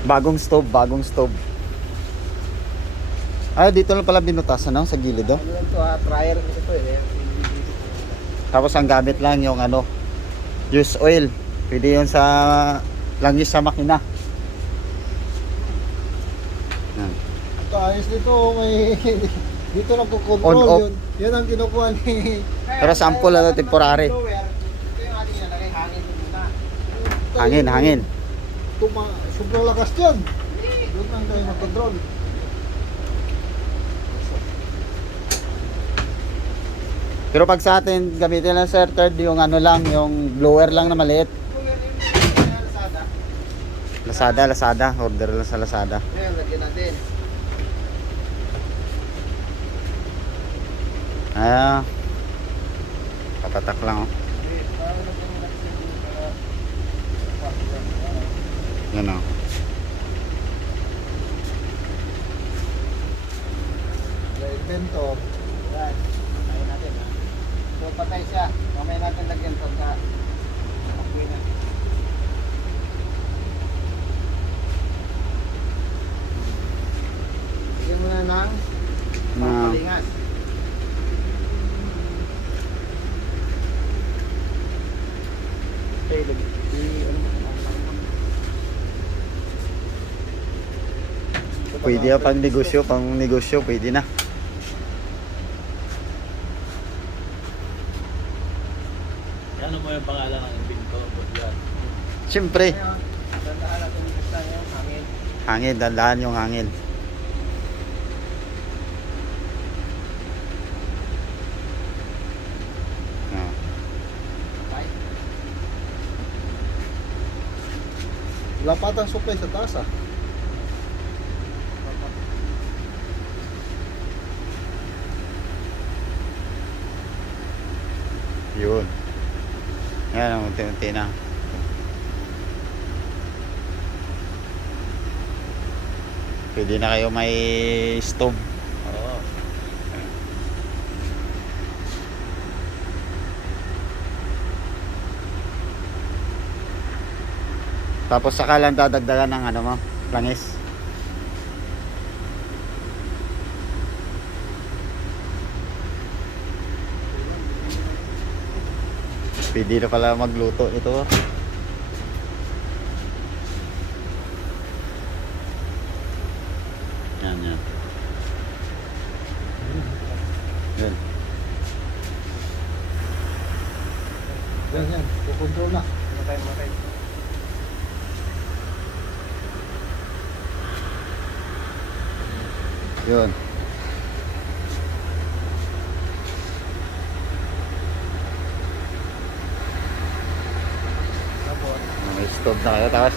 Bagong stove, bagong stove. Ay, dito lang pala binutasan, no? Sa gilid, oh. Ano lang to ha, dryer ito eh. Tapos ang gamit lang yung ano, use oil. Pwede yun sa langis sa makina. Yan. Ito ayos dito, may dito na On, control off. yun. Yun ang kinukuha ni Pero sample na temporary. Ito yung ating nalagay hangin muna. Hangin, hangin. Sobrang lakas yun. Doon lang tayo mag-control. Pero pag sa atin, gamitin lang sir, third, yung ano lang, yung blower lang na maliit. Lazada. Order lang sa Lazada. Ngayon, lagyan natin. Ah, papatak lang, oh. Yan, oh. Invento. Yan. Patayin natin ha. So patay siya. Mamaya natin lagyan pagka okay na. Lagyan mo na ng pampalingas. Okay, Pwede ya pang negosyo, pwede na. Ano mo yung pangalan ng invento? Siyempre, Dandahan natin yung gusto yung hangin. hangin, dandahan yung hangin. Ah. Okay. Wala pa atang supply sa taas ah. Yun. Yan ang unti-unti na. Pwede na kayo may stove. Oo. Tapos saka lang dadagdagan ng ano mo, langis. Pwede na pala magluto ito. Yan. Yan. Yan. Kukontrol na. Matay. Yun. May stove na kayo. Tapos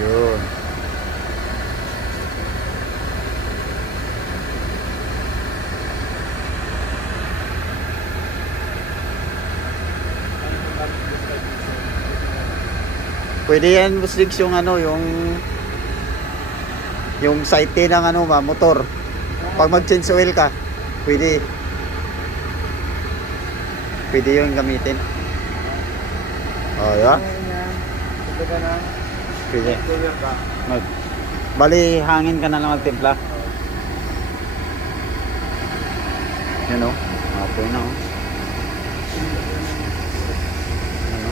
yun. Pwede yan, Busligs, yung ano, yung side ng ano, motor. Pag mag-change oil ka, pwede. Pwede yung gamitin. Oh, yeah. Kumbaga na. Pwede. Cooler ka. Bali, hangin ka na lang magtimpla. Yan o. Okay na o. Ano?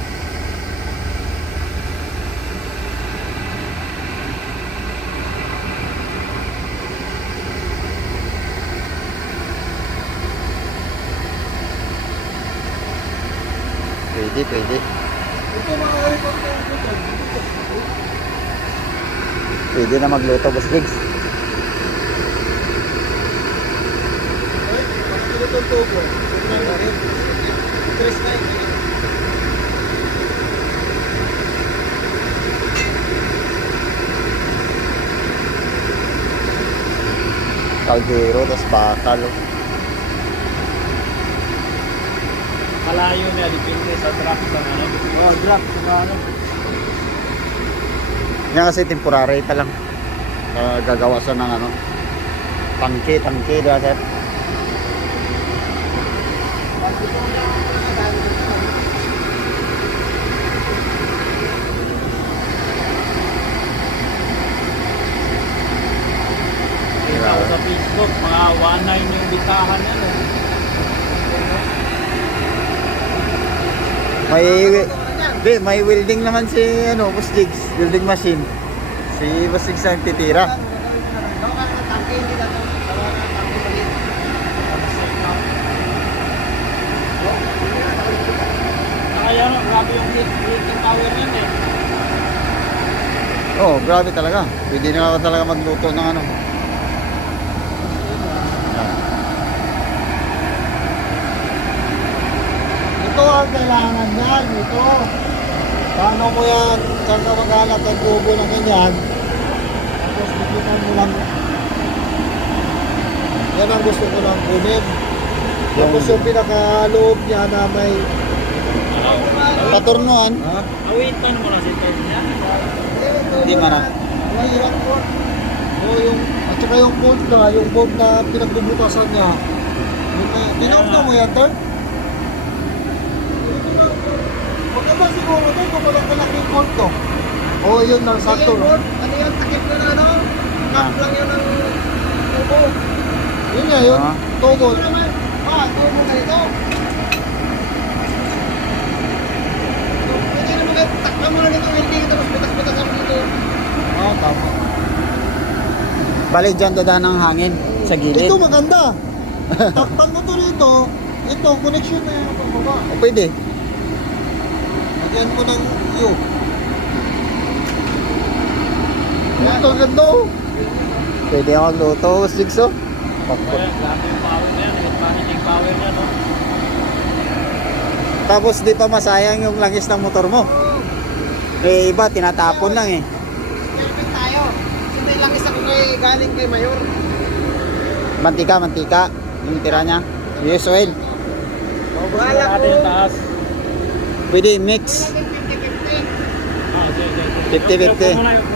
Pwede. Ito mga ipon ko ito. Pwede na magluto, Boss Jigs. Ay, bakit ito tubo? Ito na rin. Stress na yun. Caldero, tas bakal. Oh. Malayo na, dipindi sa truck sa ano. Oh, drop. Saka ano. Yan kasi temporary pa lang. gagawa siya ng ano, tangke, diba sir? Kita ko sa Facebook, mga 1.9 yung bitahan yan. May welding naman si ano, Boss Jigs, welding machine. Si Boss Jigs ang titira. Kaya no, grabe yung heating tower yan eh. Oh, grabe talaga. Pwede na ako talaga magluto ng ano. Yan. Ito ang kailangan yan, ito. Paano mo yan, saan ka maghanap ng tubo na ganyan? Tapos bigitan mo lang. Yan ang gusto ko lang kunin. Tapos yung pinakaloob niya na may... Paturnuan. Ha? Awitan mo na si Ted niya. Hindi man na. Mahirap po. O yung, at saka yung bolt na pinagbubukasan niya. Dinauto mo yan, Ter? Huwag ka ba siguro ito kung walang malaking bolt to? Oo, yun lang, sakto. Ano yan, takip na ano? Kap lang yun ang tubo. Yun nga yun, Ah. tubo. Tubo na ito. Pwede naman kayo, takpan mo na nito, welding, tapos butas-butas ako dito. Oo, tama. Balik dyan dadaan ng hangin sa gilid. Ito maganda. Takpan mo to rito. Ito, connection na yan ang baba. O, pwede. Lagyan mo ng U. Ito, ganda oh. Pwede ako magluto, Boss Jigs, oh. Kaya grabe yung power niya, yung heating power niya no. Tapos di pa masayang yung langis ng motor mo. Eh, iba, tinatapon lang eh. Perfect tayo. Hindi lang isa ko galing kay Mayor. Mantika. Yung tira niya. Use oil. Bahala Natin yung ko. taas. Pwede mix. 50-50. Ah, okay. 50-50. Muna yung